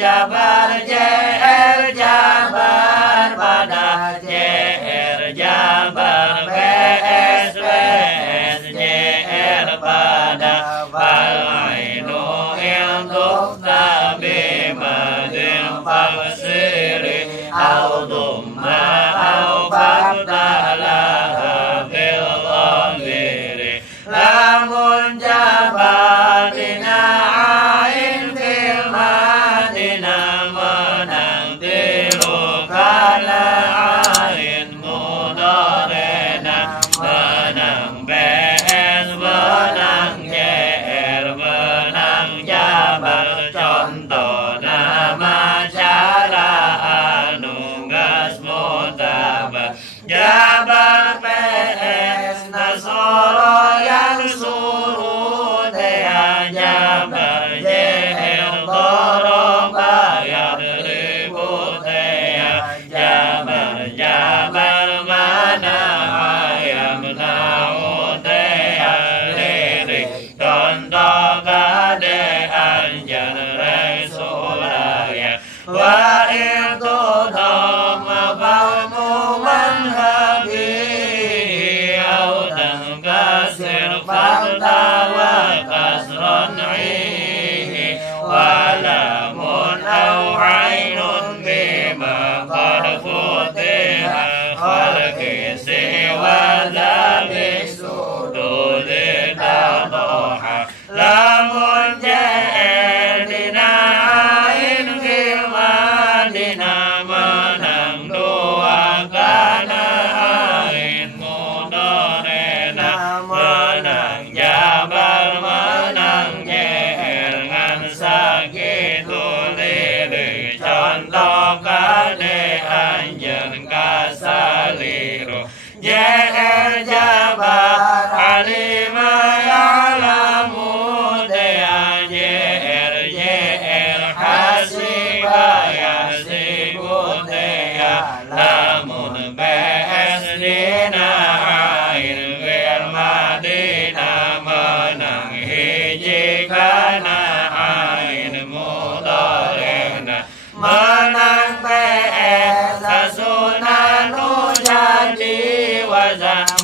Jabar JR Jabar pada JR Jabar PS PS JR pada Falainu untuk tabi madin faksiri au dumma au faktalaha bil ghamiri lamun jabatina ain fil madinah menang tiru kala ain mudorena menang PS menang JR menang Jabar contoh nama cara gas mutabak Jabar PS Nasoro yang suruh dea Jabar JR dorong bayar ribut dea Jabar Jabar mana ayam naud dea lirik contoh kade anjar resulaya wa itu ولام أو عين بما قد فتح خلق سوى ذلك سدود تضحى لام جئتنا عين في المدينة menang dua kana ain mudorena menang Jabar menang JR ngan sakitu lirik contoh kade anjen kasaliru JR Jabar alima ya'lamu dea JR JR hasibah yasibu dea lamun PS dina ain fil madinah menang hiji kana ain mudorena menang PS sunanu jadi wazan